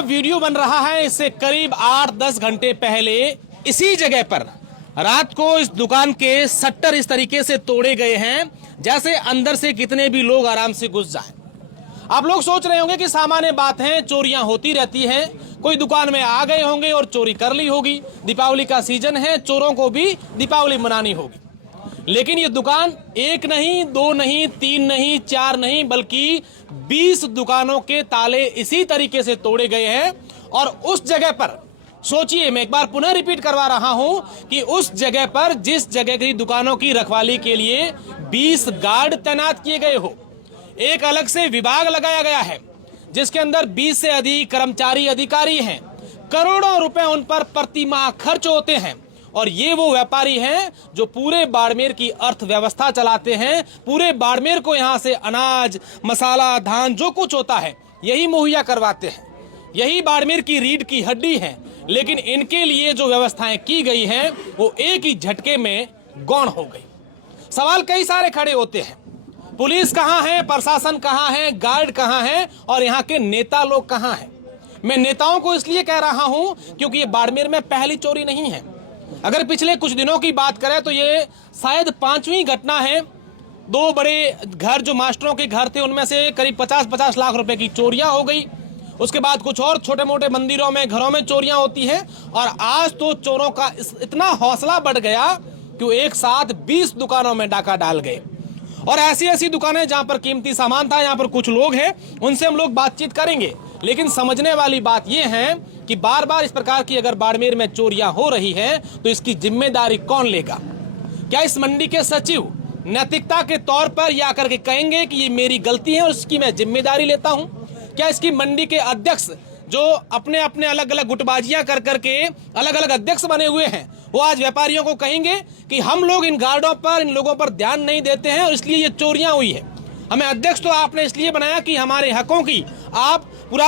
Video बन रहा है, इससे करीब 8-10 घंटे पहले इसी जगह पर रात को इस दुकान के शटर इस तरीके से तोड़े गए हैं जैसे अंदर से कितने भी लोग आराम से घुस जाएं। आप लोग सोच रहे होंगे कि सामान्य बात है, चोरियां होती रहती हैं, कोई दुकान में आ गए होंगे और चोरी कर ली होगी। दीपावली का सीजन है, चोरों को भी दीपावली मनानी होगी। लेकिन ये दुकान एक नहीं, दो नहीं, तीन नहीं, चार नहीं, बल्कि 20 दुकानों के ताले इसी तरीके से तोड़े गए हैं। और उस जगह पर सोचिए, मैं एक बार पुनः रिपीट करवा रहा हूं कि उस जगह पर जिस जगह की दुकानों की रखवाली के लिए 20 गार्ड तैनात किए गए हो, एक अलग से विभाग लगाया गया है जिसके अंदर 20 से अधिक कर्मचारी अधिकारी हैं। करोड़ों रुपए उन पर प्रतिमाह खर्च होते हैं और ये वो व्यापारी हैं जो पूरे बाड़मेर की अर्थव्यवस्था चलाते हैं। पूरे बाड़मेर को यहां से अनाज, मसाला, धान जो कुछ होता है यही मुहैया करवाते हैं। यही बाड़मेर की रीढ़ की हड्डी है। लेकिन इनके लिए जो व्यवस्थाएं की गई हैं वो एक ही झटके में गौण हो गई। सवाल कई सारे खड़े होते हैं, पुलिस कहां है, प्रशासन कहां है, गार्ड कहां है और यहाँ के नेता लोग कहां हैं। मैं नेताओं को इसलिए कह रहा हूं क्योंकि ये बाड़मेर में पहली चोरी नहीं है। अगर पिछले कुछ दिनों की बात करें तो ये शायद 5वीं घटना है। 2 बड़े घर जो मास्टरों के घर थे उनमें से करीब 50-50 लाख रुपए की चोरियां हो गई। उसके बाद कुछ और छोटे मोटे मंदिरों में, घरों में चोरियां होती हैं। और आज तो चोरों का इतना हौसला बढ़ गया कि वो एक साथ 20 दुकानों में डाका डाल गए। और ऐसी ऐसी दुकानें जहां पर कीमती सामान था, यहाँ पर कुछ लोग हैं, उनसे हम लोग बातचीत करेंगे। लेकिन समझने वाली बात यह है कि बार बार इस प्रकार की अगर बाड़मेर में चोरियां हो रही हैं तो इसकी जिम्मेदारी कौन लेगा? क्या इस मंडी के सचिव नैतिकता के तौर पर या करके कहेंगे कि ये मेरी गलती है और इसकी मैं जिम्मेदारी लेता हूं? क्या इसकी मंडी के अध्यक्ष जो अपने अपने अलग अलग गुटबाजियां कर करके अलग अलग अध्यक्ष बने हुए हैं, वो आज व्यापारियों को कहेंगे कि हम लोग इन गार्डों पर, इन लोगों पर ध्यान नहीं देते हैं और इसलिए ये चोरियां हुई है? हमें अध्यक्ष तो आपने इसलिए बनाया कि हमारे हकों की आप पूरा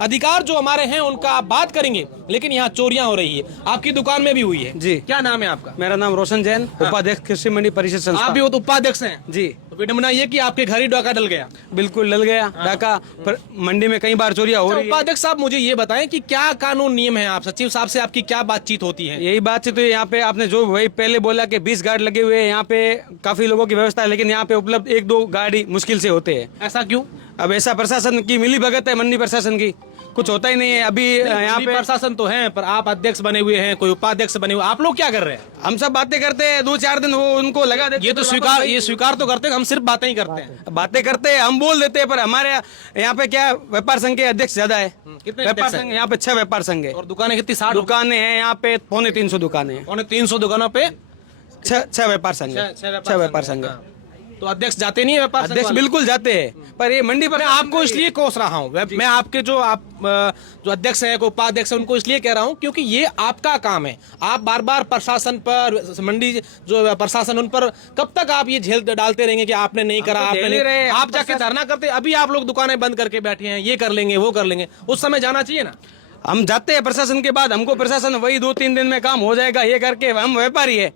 अधिकार जो हमारे हैं उनका आप बात करेंगे, लेकिन यहाँ चोरियां हो रही है। आपकी दुकान में भी हुई है जी। क्या नाम है आपका? मेरा नाम रोशन जैन, उपाध्यक्ष कृषि मंडी परिषद संस्था। आप भी तो उपाध्यक्ष हैं जी। तो विडम्बना ये कि आपके घर ही डाका डल गया। बिल्कुल डल गया डाका, पर मंडी में कई बार चोरियां हो रही है। उपाध्यक्ष साहब, मुझे ये बताएं कि क्या कानून नियम है? आप सचिव साहब से आपकी क्या बातचीत होती है? यही बातचीत तो यहाँ पे आपने जो वही पहले बोला कि 20 गार्ड लगे हुए हैं, यहाँ पे काफी लोगों की व्यवस्था है, लेकिन यहाँ पे उपलब्ध 1-2 गाड़ी मुश्किल से होते हैं। ऐसा क्यों? अब ऐसा प्रशासन की मिली भगत है, मंडी प्रशासन की कुछ होता ही नहीं है। अभी यहाँ पे प्रशासन तो है, पर आप अध्यक्ष बने हुए हैं, कोई उपाध्यक्ष बने हुए, आप लोग क्या कर रहे हैं? हम सब बातें करते हैं, 2-4 दिन वो उनको लगा देते। ये तो स्वीकार तो करते हैं, हम सिर्फ बातें ही करते हैं। बातें करते हैं, हम बोल देते हैं, पर हमारे यहाँ पे क्या व्यापार संघ के अध्यक्ष ज्यादा है। कितने व्यापार संघ यहाँ पे 6 व्यापार संघ है। और दुकानें कितनी? 60 दुकानें हैं यहाँ पे, 350 दुकानें हैं। 350 दुकानों पे 6 व्यापार संघ है। 6 व्यापार संघ है। तो अध्यक्ष जाते नहीं है व्यापार संघ अध्यक्ष वाले? बिल्कुल जाते हैं, पर ये मंडी पर मैं आपको इसलिए कोस रहा हूँ, मैं आपके जो अध्यक्ष है, उपाध्यक्ष है, उनको इसलिए कह रहा हूँ क्योंकि ये आपका काम है। आप बार बार प्रशासन पर, मंडी जो प्रशासन, उन पर कब तक आप ये झेल डालते रहेंगे कि आपने नहीं करा, आपने नहीं रहे, आप जाके धरना करते। अभी आप लोग दुकानें बंद करके बैठे हैं, ये कर लेंगे, वो कर लेंगे, उस समय जाना चाहिए ना। हम जाते हैं प्रशासन के बाद, हमको प्रशासन वही 2-3 दिन में काम हो जाएगा ये करके, हम व्यापारी है,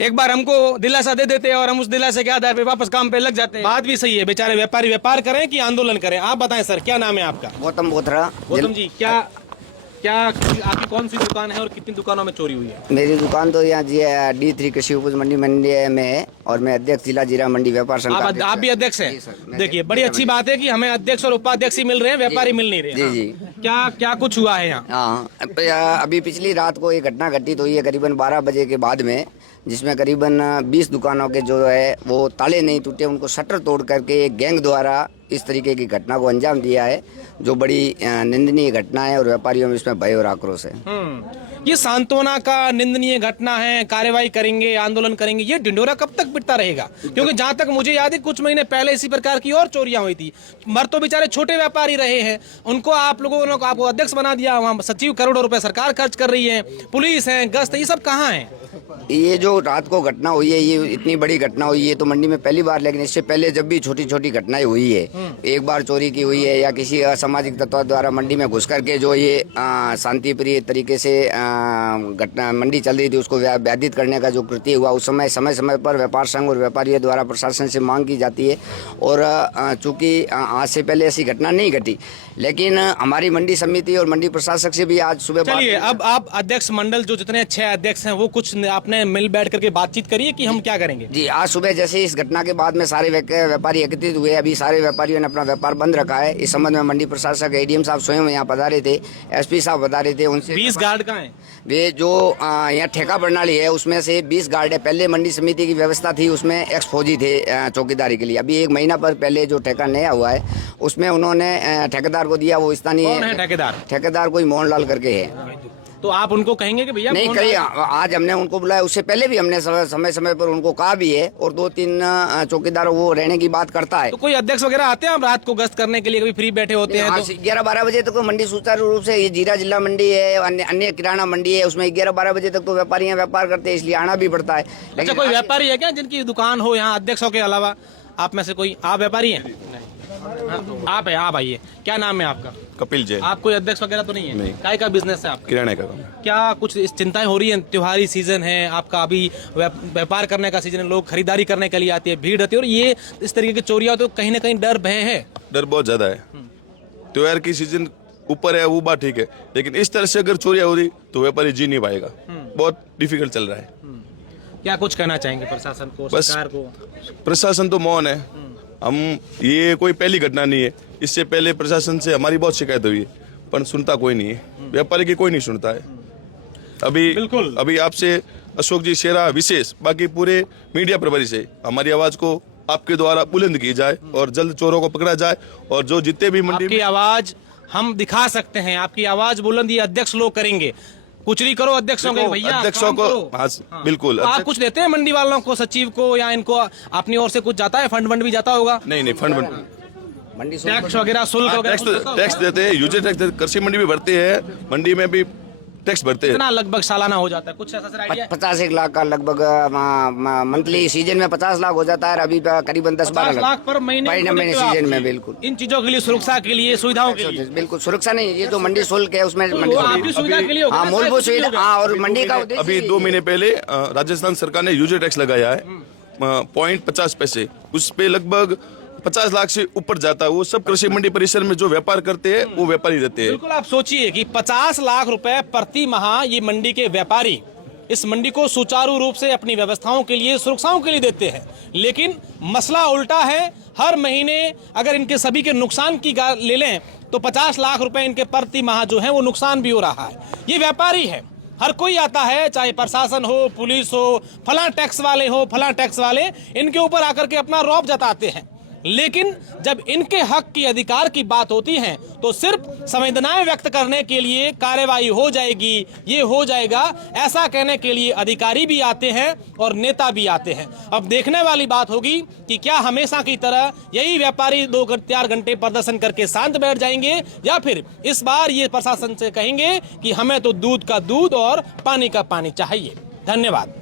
एक बार हमको दिलासा दे देते हैं और हम उस दिलासे के आधार पे वापस काम पे लग जाते हैं। बात भी सही है, बेचारे व्यापारी व्यापार करें कि आंदोलन करें। आप बताएं सर, क्या नाम है आपका? गौतम बोथरा। गौतम जी, क्या आपकी कौन सी दुकान है और कितनी दुकानों में चोरी हुई है? मेरी दुकान तो यहाँ जी D3 कृषि उपज मंडी में है और मैं अध्यक्ष जिला जीरा मंडी व्यापार संघ। आप भी अध्यक्ष हैं? देखिए, बड़ी अच्छी बात है कि हमें अध्यक्ष और उपाध्यक्ष ही मिल रहे हैं, व्यापारी मिल नहीं रहे। जी जी। क्या कुछ हुआ है यहाँ? हाँ, अभी पिछली रात को ये घटना घटित हुई है करीबन 12 बजे के बाद में, जिसमें करीबन 20 दुकानों के जो है वो ताले नहीं टूटे, उनको शटर तोड़ करके एक गैंग द्वारा इस तरीके की घटना को अंजाम दिया है, जो बड़ी निंदनीय घटना है और व्यापारियों में इसमें भय और आक्रोश है। ये सांत्वना का निंदनीय घटना है, कार्रवाई करेंगे, आंदोलन करेंगे, ये ढिंडोरा कब तक पिटता रहेगा? क्योंकि जहां तक मुझे याद है कुछ महीने पहले इसी प्रकार की और चोरियां हुई थी। मर तो बेचारे छोटे व्यापारी रहे हैं, उनको आप लोगों ने आपको अध्यक्ष बना दिया, वहाँ सचिव करोड़ों रुपए सरकार खर्च कर रही है, पुलिस है, गश्त, ये सब कहाँ है? ये जो रात को घटना हुई है, ये इतनी बड़ी घटना हुई है तो मंडी में पहली बार, लेकिन इससे पहले जब भी छोटी छोटी घटनाएं हुई है, एक बार चोरी की हुई है या किसी असामाजिक तत्व द्वारा मंडी में घुस करके जो ये शांति प्रिय तरीके से घटना मंडी चल रही थी उसको व्याधित करने का जो कृत्य हुआ, उस समय समय पर व्यापार संघ और व्यापारियों द्वारा प्रशासन से मांग की जाती है। और चूंकि आज से पहले ऐसी घटना नहीं घटी, लेकिन हमारी मंडी समिति और मंडी प्रशासक से भी आज सुबह चलिए, अब आप अध्यक्ष मंडल जो जितने 6 अध्यक्ष हैं वो कुछ आपने मिल बैठ करके बातचीत करिए कि हम क्या करेंगे। जी, आज सुबह जैसे इस घटना के बाद में सारे व्यापारी एकत्रित हुए। अभी सारे व्यापारियों ने अपना व्यापार बंद रखा है। इस संबंध में मंडी प्रशासक एडीएम साहब स्वयं यहाँ पधारे थे, एसपी साहब पधारे थे। उनसे 20 गार्ड कहाँ हैं? वे जो यहाँ ठेका प्रणाली है उसमें से 20 गार्ड है। पहले मंडी समिति की व्यवस्था थी, उसमें एक्स फौजी थे चौकीदारी के लिए। अभी 1 महीना पर पहले जो ठेका नया हुआ है उसमें उन्होंने ठेकेदार को दिया। वो स्थानीय ठेकेदार कोई मोहनलाल करके है। तो आप उनको कहेंगे कि भैया नहीं करिए, आज हमने उनको बुलाया। उससे पहले भी हमने समय समय पर उनको कहा भी है और 2-3 चौकीदार वो रहने की बात करता है। तो कोई अध्यक्ष वगैरह आते हैं रात को गश्त करने के लिए, कभी फ्री बैठे होते हैं? 11-12 बजे तक तो मंडी सुचारू रूप से, ये जीरा जिला मंडी है, अन्य किराना मंडी है, उसमें 11-12 बजे तक तो व्यापारी यहाँ व्यापार करते हैं, इसलिए आना भी पड़ता है। अच्छा, कोई व्यापारी है क्या जिनकी दुकान हो यहाँ अध्यक्षों के अलावा? आप में से कोई? आप व्यापारी हैं? आप है, आप आइए। क्या नाम है आपका? कपिल जैन। आप कोई अध्यक्ष वगैरह तो नहीं है? नहीं। काय का बिजनेस है आपका? किराने का काम। क्या कुछ चिंताएं हो रही है? त्योहारी सीजन है आपका, अभी व्यापार करने का सीजन है, लोग खरीदारी करने के लिए आते हैं, भीड़ रहती है, और ये इस तरीके की चोरियां, तो कहीं ना कहीं डर भय है। डर बहुत ज्यादा है। त्योहार की सीजन ऊपर है, वो बात ठीक है, लेकिन इस तरह से अगर चोरियां हो रही तो व्यापारी जी नहीं पाएगा। बहुत डिफिकल्ट चल रहा है। क्या कुछ कहना चाहेंगे प्रशासन को, बस सरकार को? प्रशासन तो मौन है। हम, ये कोई पहली घटना नहीं है, इससे पहले प्रशासन से हमारी बहुत शिकायत हुई है, पर सुनता कोई नहीं है। व्यापारी की कोई नहीं सुनता है। अभी आपसे अशोक जी शेरा विशेष, बाकी पूरे मीडिया प्रभारी से हमारी आवाज को आपके द्वारा बुलंद की जाए और जल्द चोरों को पकड़ा जाए। और जो जितने भी मंडी आपकी आवाज हम दिखा सकते हैं, आपकी आवाज बुलंद ये अध्यक्ष लोग करेंगे। कुचली करो अध्यक्षों के, भैया अध्यक्षों को। हाँ, बिल्कुल। आप कुछ देते हैं मंडी वालों को, सचिव को, या इनको अपनी ओर से कुछ जाता है? फंड भी जाता होगा? नहीं, फंड मंडी टैक्स वगैरह, शुल्क वगैरह? टैक्स देते हैं, यूजर टैक्स, कृषि मंडी में भरते हैं, मंडी में भी टैक्स भरते हैं। कितना लगभग सालाना हो जाता है? कुछ ऐसा सर आइडिया? 50 लाख का लगभग मंथली सीजन में 50 लाख हो जाता है। अभी करीबन 10-12 लाख पर महीने सीजन में। बिल्कुल, इन चीजों के लिए, सुरक्षा के लिए, सुविधाओं के लिए? बिल्कुल, सुरक्षा नहीं, ये जो मंडी शुल्क है उसमें आपकी सुविधा के लिए होगा, मूलभूत सुविधा। हाँ, और मंडी का अभी 2 महीने पहले राजस्थान सरकार ने यूजर टैक्स लगाया है 0.50 पैसे। उस पे लगभग 50 लाख से ऊपर जाता है। वो सब कृषि मंडी परिसर में जो व्यापार करते हैं वो व्यापारी रहते हैं। बिल्कुल, आप सोचिए कि 50 लाख रुपए प्रति माह ये मंडी के व्यापारी इस मंडी को सुचारू रूप से अपनी व्यवस्थाओं के लिए, सुरक्षाओं के लिए देते हैं, लेकिन मसला उल्टा है। हर महीने अगर इनके सभी के नुकसान की ले लें तो 50 लाख रुपए इनके प्रति माह जो है वो नुकसान भी हो रहा है। ये व्यापारी है, हर कोई आता है, चाहे प्रशासन हो, पुलिस हो, फला टैक्स वाले हो, फला टैक्स वाले, इनके ऊपर आकर के अपना रौब जताते हैं। लेकिन जब इनके हक की, अधिकार की बात होती है तो सिर्फ संवेदनाएं व्यक्त करने के लिए कार्रवाई हो जाएगी, ये हो जाएगा, ऐसा कहने के लिए अधिकारी भी आते हैं और नेता भी आते हैं। अब देखने वाली बात होगी कि क्या हमेशा की तरह यही व्यापारी 2-4 घंटे प्रदर्शन करके शांत बैठ जाएंगे, या फिर इस बार ये प्रशासन से कहेंगे कि हमें तो दूध का दूध और पानी का पानी चाहिए। धन्यवाद।